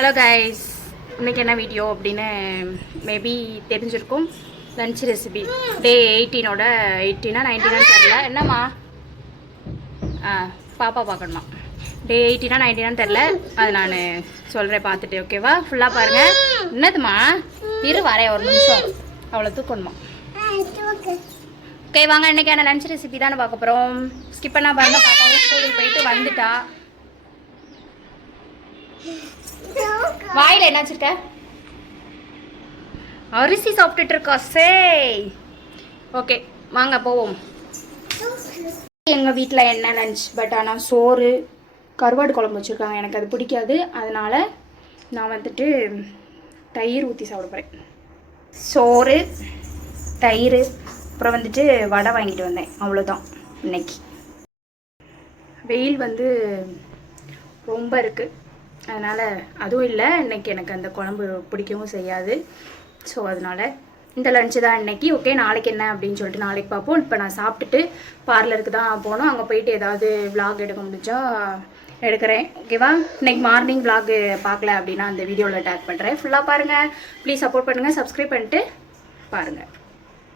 Hello guys, இன்றைக்கி என்ன video அப்படின்னு மேபி தெரிஞ்சிருக்கும். லன்ச் ரெசிபி டே 18ஓட 18 19 தெரில. என்னம்மா பாப்பா பார்க்கணுமா? டே 18 19 தெரில. அது நான் சொல்கிறேன் பார்த்துட்டு. ஓகேவா? ஃபுல்லாக பாருங்கள். என்னதுமா? இரு வரேன் ஒரு நிமிஷம். அவ்வளோ தூக்கணுமா? ஓகே வாங்க, இன்றைக்கான லன்ச் ரெசிபி தானே பார்க்க போகிறோம். ஸ்கிப் பண்ணால் பாருங்கள். பாப்பாவும் ஸ்கூலுக்கு போயிட்டு வந்துட்டா. வாயில் என்ன வச்சிருக்க? அரிசி சாப்பிட்டுட்டு இருக்கா. சே ஓகே வாங்க போவோம். எங்கள் வீட்டில் என்ன லன்ச், பட் ஆனால் சோறு கருவாடு குழம்பு வச்சுருக்காங்க. எனக்கு அது பிடிக்காது. அதனால் நான் வந்துட்டு தயிர் ஊற்றி சாப்பிட போகிறேன். சோறு தயிர், அப்புறம் வந்துட்டு வடை வாங்கிட்டு வந்தேன். அவ்வளோதான் இன்னைக்கு. வெயில் வந்து ரொம்ப இருக்குது. அதனால் அதுவும் இல்லை, இன்றைக்கி எனக்கு அந்த குழம்பு பிடிக்கவும் செய்யாது. ஸோ அதனால் இந்த லஞ்சு தான் இன்றைக்கி. ஓகே, நாளைக்கு என்ன அப்படின்னு சொல்லிட்டு நாளைக்கு பார்ப்போம். இப்போ நான் சாப்பிட்டுட்டு பார்லருக்கு தான் போகணும். அங்கே போயிட்டு ஏதாவது விளாக் எடுக்க முடிஞ்சா எடுக்கிறேன். ஓகேவா? இன்றைக்கி மார்னிங் விளாக் பார்க்கல அப்படின்னா அந்த வீடியோவில் டேக் பண்ணுறேன். ஃபுல்லாக பாருங்கள். ப்ளீஸ் சப்போர்ட் பண்ணுங்கள். சப்ஸ்கிரைப் பண்ணிட்டு பாருங்கள்.